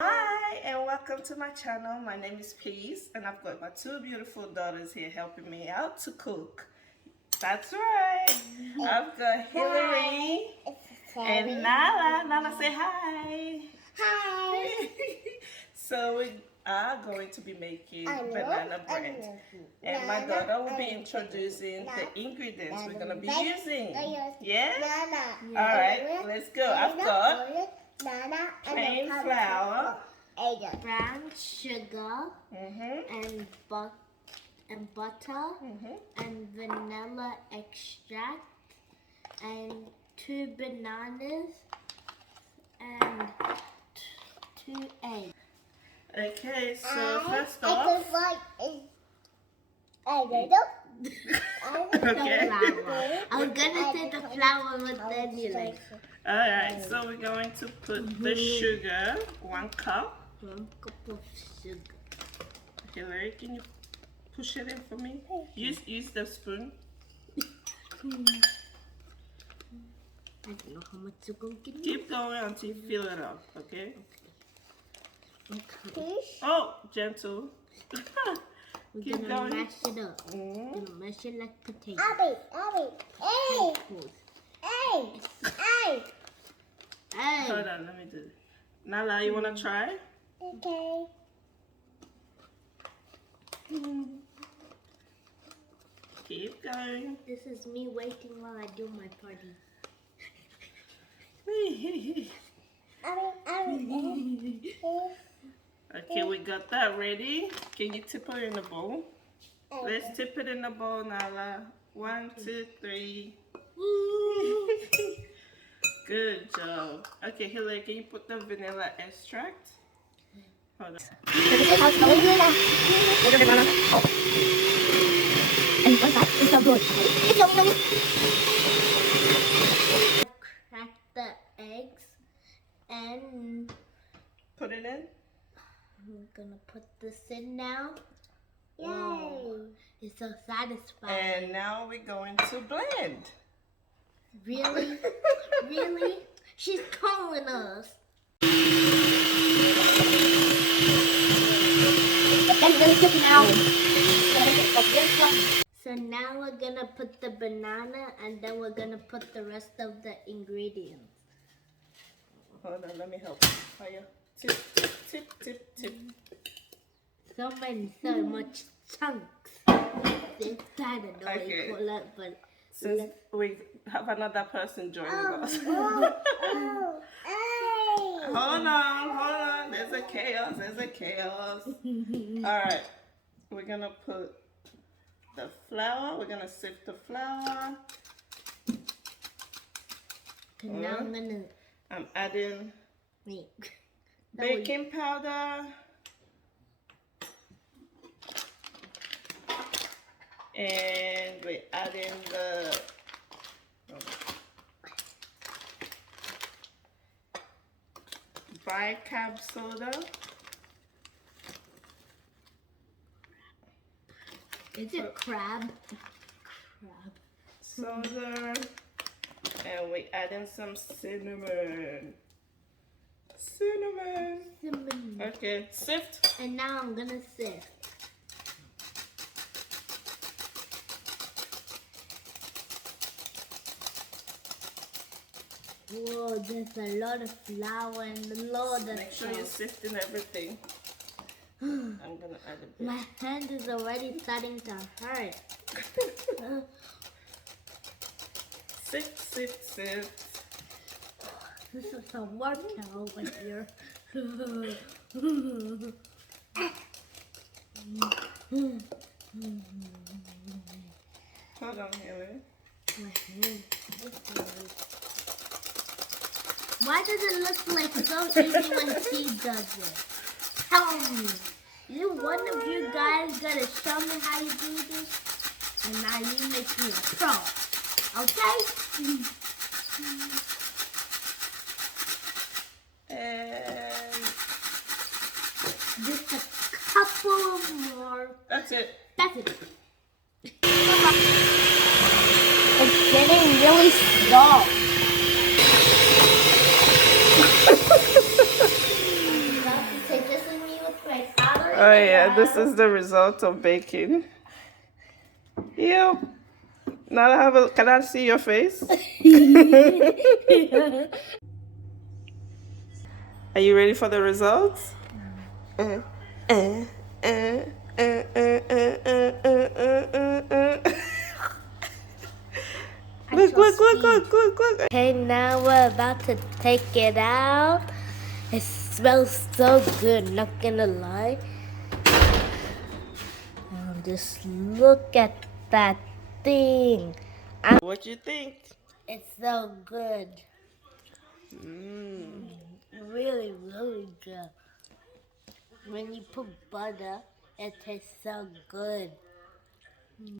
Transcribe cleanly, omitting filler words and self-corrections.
Hi and welcome to my channel. My name is Peace and I've got my two beautiful daughters here helping me out to cook. That's right. I've got Hillary and Nala. Nala, say hi. Hi. So we are going to be making banana bread. And my daughter will be introducing the ingredients we're going to be using. Yeah? Alright, let's go. I've got plain flour, brown sugar, and butter, and vanilla extract, and 2 bananas, and 2 eggs. Okay, so first off, okay. I'm gonna say the flour, but then you like. Alright, so we're going to put the sugar, 1 cup. 1 cup of sugar. Hillary, can you push it in for me? Use the spoon. I don't know how much sugar we can use. Keep going until you fill it up, okay? Okay. Oh, gentle. We're Keep gonna going. mash it up. We're gonna mash it like potato. Hey. Hold on, let me do it. Nala, you wanna try? Okay. Keep going. This is me waiting while I do my party. Okay, we got that ready. Can you tip it in the bowl? Let's tip it in the bowl, Nala. 1, 2, 3. Good job. Okay, Hillary, can you put the vanilla extract? Hold on. Crack the eggs and Put it in. I'm gonna put this in now. Yay! It's so satisfying. And now we're going to blend. Really? Really? She's calling us. So now we're gonna put the banana and then we're gonna put the rest of the ingredients. Hold on, let me help you. Fire. Tip, tip, tip, tip, tip. So much chunks. It's kind of noisy, Okay. but Since we have another person joining us. Hold on. There's a chaos. Alright. We're gonna put the flour. We're gonna sift the flour. now I'm adding make baking powder. And we're adding the bicarb soda. Is it crab? Soda. And we're adding some cinnamon. Cinnamon. Okay, sift. And now I'm gonna sift. Whoa, there's a lot of flour and a lot of Make sure you're sifting everything. I'm gonna add a bit. My hand is already starting to hurt. Sift. This is some work now over here. Hold on, Hillary. My hand. Why does it look like so easy when she does it? Tell me. You one of you guys gotta show me how you do this, and now you make me a pro. Okay? And Just a couple more. that's it. That's it. It's getting really soft. Oh yeah, this is the result of baking. Ew. Now can I see your face? Are you ready for the results? Look. Okay, now we're about to take it out. It smells so good, not gonna lie. Just look at that thing. What you think? It's so good. Really, really good. When you put butter, it tastes so good.